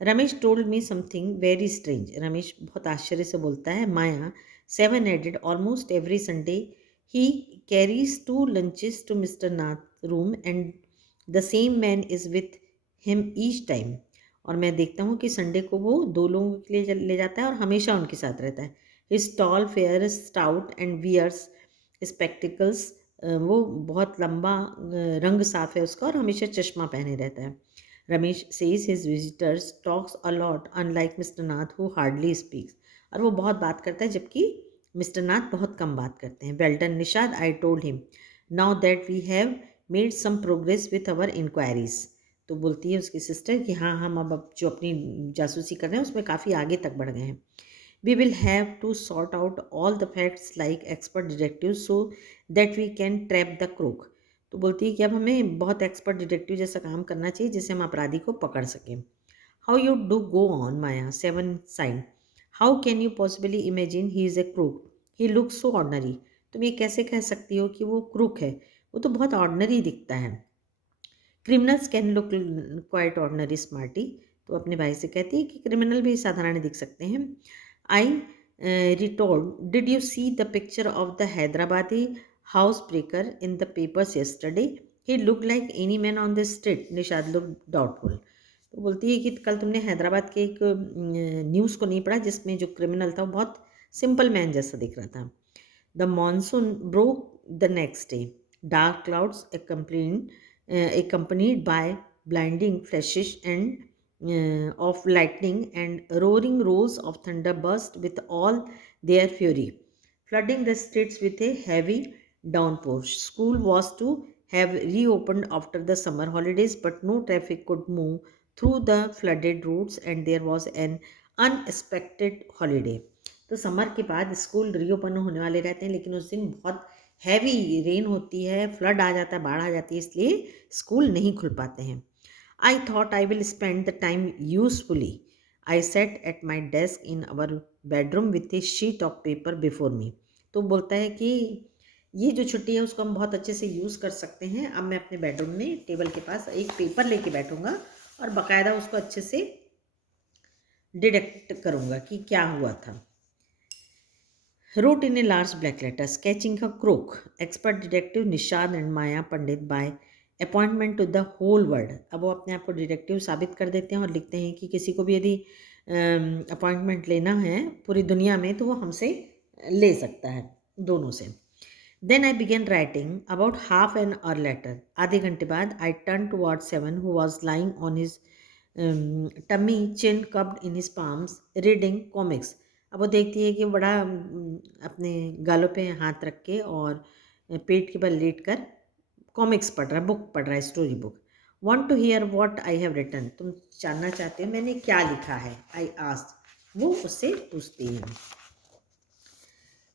Ramesh told me something very strange. Ramesh बहुत आश्चर्य से बोलता है। Maya 7 added almost every Sunday he carries 2 lunches to Mr. Nath room and the same man is with him each time। और मैं देखता हूँ कि संडे को वो 2 लोगों के लिए ले जाता है और हमेशा उनके साथ रहता है। His tall fair stout and wears spectacles. वो बहुत लंबा रंग साफ है उसका और हमेशा चश्मा पहने रहता है। Ramesh says his visitors talks a lot unlike mister Nath who hardly speaks. और वो बहुत बात करता है जबकि मिस्टर नाथ बहुत कम बात करते हैं। Well done Nishad, I told him now that we have made some progress with our inquiries. तो बोलती है उसकी सिस्टर कि हाँ, हम अब जो अपनी जासूसी कर रहे हैं उसमें काफ़ी आगे तक बढ़ गए हैं। We will have to sort out all the facts like expert detectives so that we can trap the crook। तो बोलती है कि अब हमें बहुत एक्सपर्ट डिटेक्टिव जैसा काम करना चाहिए जिससे हम अपराधी को पकड़ सकें। How you do go on Maya, 7 sighs. How can you possibly imagine he is a crook, he looks so ordinary. तुम ये कैसे कह सकती हो कि वो क्रूक है, वो तो बहुत ऑर्डनरी दिखता है। Criminals can look quite ordinary smarty. तो अपने भाई से कहती है कि क्रिमिनल भी साधारण दिख सकते हैं। I retorted did you see the picture of the Hyderabadi house breaker in the papers yesterday, he look like any man on the street. Nishad look doubtful. तो बोलती है कि कल तुमने हैदराबाद के एक न्यूज़ को नहीं पढ़ा जिसमें जो क्रिमिनल था वो बहुत सिंपल मैन जैसा दिख रहा था। The monsoon broke the next day, dark clouds accompanied by blinding flashes and of lightning and roaring roars of thunder burst with all their fury, flooding the streets with a heavy downpour. School was to have reopened after the summer holidays, but no traffic could move through the flooded roads, and there was an unexpected holiday। तो summer के बाद school reopen होने वाले रहते हैं लेकिन उस दिन बहुत हैवी रेन होती है, फ्लड आ जाता है, बाढ़ आ जाती है, इसलिए स्कूल नहीं खुल पाते हैं। I thought I will spend the time usefully. I sat at my desk in our bedroom with a sheet of paper before me. तो बोलता है कि ये जो छुट्टी है उसको हम बहुत अच्छे से यूज़ कर सकते हैं। अब मैं अपने बेडरूम में टेबल के पास एक पेपर लेके बैठूंगा और बाकायदा उसको अच्छे से डिटेक्ट करूंगा कि क्या हुआ था। Wrote in a large black letter, sketching a crook, expert detective Nishad and Maya Pandit by appointment to the whole world। अब वो अपने आप को डिटेक्टिव साबित कर देते हैं और लिखते हैं कि किसी को भी यदि अपॉइंटमेंट लेना है पूरी दुनिया में तो वो हमसे ले सकता है, दोनों से। Then I began writing about half an hour later. आधे घंटे बाद I turn toward 7 who was lying on his tummy, chin cupped in his palms, reading comics. अब वो देखती है कि बड़ा अपने गालों पे हाथ रख के और पेट के बल लेट कर कॉमिक्स पढ़ रहा है, बुक पढ़ रहा है, story book. Want to hear what I have written, तुम जानना चाहते हो मैंने क्या लिखा है। आई आस्क्ड, वो उससे पूछती है।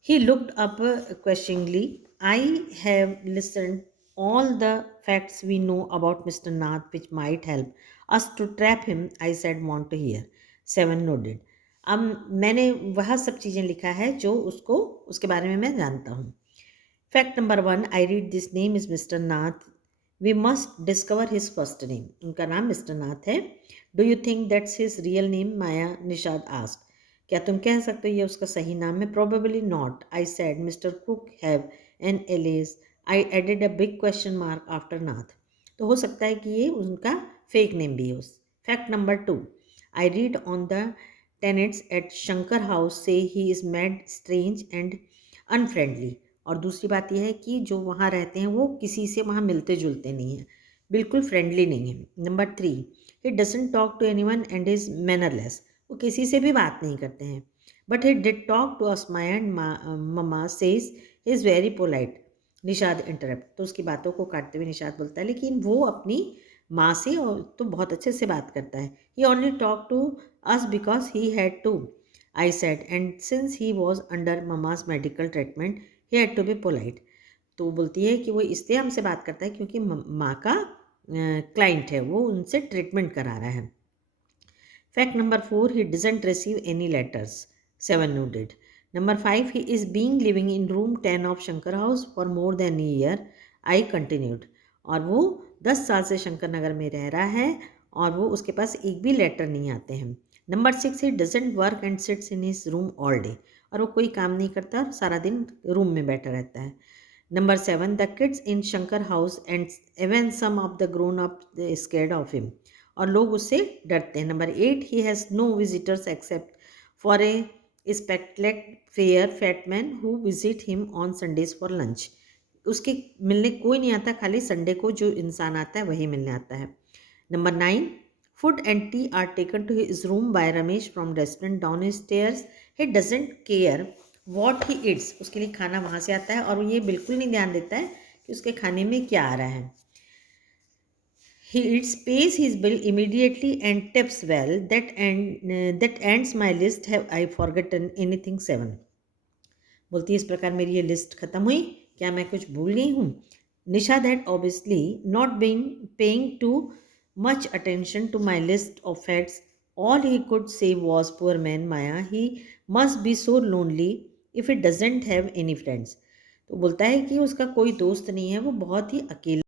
He looked up questioningly. I have listened all the facts we know about Mr. Nath which might help us to trap him, I said want to hear। 7 nodded। अब मैंने वह सब चीज़ें लिखा है जो उसको उसके बारे में मैं जानता हूँ। Fact number 1, I read this name is mister Nath, we must discover his first name. उनका नाम मिस्टर नाथ है। Do you think that's his real name, Maya Nishad asked. क्या तुम कह सकते हो ये उसका सही नाम है? Probably not, I said. Mister Cook have an alias. I added a big question mark after Nath. तो हो सकता है कि ये उनका फेक नेम भी हो। Fact number 2, I read on the tenants at Shankar house say he is mad, strange and unfriendly. और दूसरी बात यह है कि जो वहाँ रहते हैं वो किसी से वहाँ मिलते जुलते नहीं हैं, बिल्कुल फ्रेंडली नहीं है। Number 3, he doesn't talk to anyone and is mannerless. वो किसी से भी बात नहीं करते हैं। But he did talk to us, my and mamma says he is very polite. Nishad interrupt. तो उसकी बातों को काटते हुए निषाद बोलता है लेकिन वो अपनी माँ से और तो बहुत अच्छे से बात करता है। He only talk to us because he had to, I said, and since he was under mama's medical treatment he had to be polite. तो बोलती है कि वो इसलिए हमसे बात करता है क्योंकि माँ का क्लाइंट है, वो उनसे ट्रीटमेंट करा रहा है। Fact number 4, he doesn't receive any letters. 7 noted। Number 5, he is being living in room 10 of Shankar house for more than year. I continued. और वो 10 साल से शंकर नगर में रह रहा है और वो उसके पास एक भी लेटर नहीं आते हैं। Number 6, he doesn't work and sits in his room all day, और वो कोई काम नहीं करता और सारा दिन रूम में बैठा रहता है। Number 7, the kids in Shankar house and even some of the grown up scared of him, और लोग उससे डरते हैं। Number 8, he has no visitors except for a spectacle fair fat man who visit him on Sundays for lunch, उसके मिलने कोई नहीं आता, खाली संडे को जो इंसान आता है वही मिलने आता है। Number 9, food and tea are taken to his room by Ramesh from restaurant down his stairs. He doesn't care what he eats, उसके लिए खाना वहाँ से आता है और ये बिल्कुल नहीं ध्यान देता है कि उसके खाने में क्या आ रहा है। He eats, pays his bill immediately and tips well. That ends my list. Have I forgotten anything? 7, बोलती है इस प्रकार मेरी ये लिस्ट खत्म हुई, क्या मैं कुछ भूल गई हूँ? Nishad had obviously not been paying too much attention to my list of facts. All he could say was, poor man Maya, he must be so lonely if he doesn't have any friends. तो बोलता है कि उसका कोई दोस्त नहीं है, वो बहुत ही अकेला